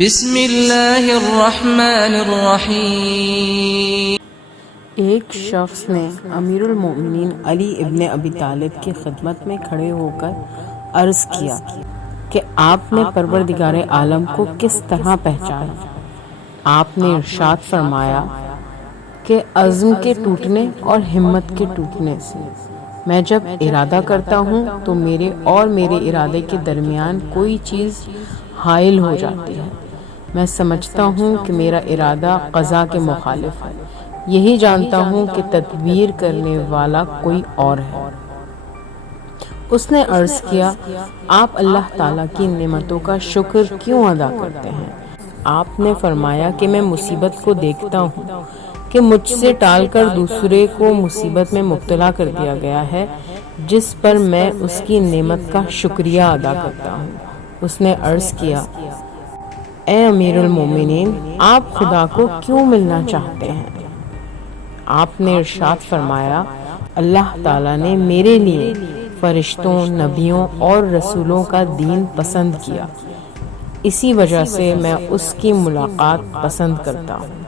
بسم اللہ الرحمن الرحیم۔ ایک شخص نے امیر المومنین علی ابن ابی طالب کی خدمت میں کھڑے ہو کر عرض کیا کہ آپ نے پروردگار عالم کو کس طرح پہچانا؟ آپ نے ارشاد فرمایا کہ عزم کے ٹوٹنے اور ہمت کے ٹوٹنے سے میں جب ارادہ کرتا ہوں تو میرے اور میرے ارادے کے درمیان کوئی چیز حائل ہو جاتی ہے۔ میں سمجھتا ہوں کہ میرا ارادہ قضا کے مخالف ہے، یہی جانتا ہوں کہ تدبیر کرنے والا کوئی اور ہے۔ اس نے عرض کیا، آپ اللہ تعالیٰ کی نعمتوں کا شکر کیوں ادا کرتے ہیں؟ آپ نے فرمایا کہ میں مصیبت کو دیکھتا ہوں کہ مجھ سے ٹال کر دوسرے کو مصیبت میں مبتلا کر دیا گیا ہے جس پر میں اس کی نعمت کا شکریہ ادا کرتا ہوں۔ اس نے عرض کیا، اے امیر المومنین، آپ خدا کو کیوں ملنا چاہتے ہیں؟ آپ نے ارشاد فرمایا، اللہ تعالیٰ نے میرے لیے فرشتوں، نبیوں اور رسولوں کا دین پسند کیا، اسی وجہ سے میں اس کی ملاقات پسند کرتا ہوں۔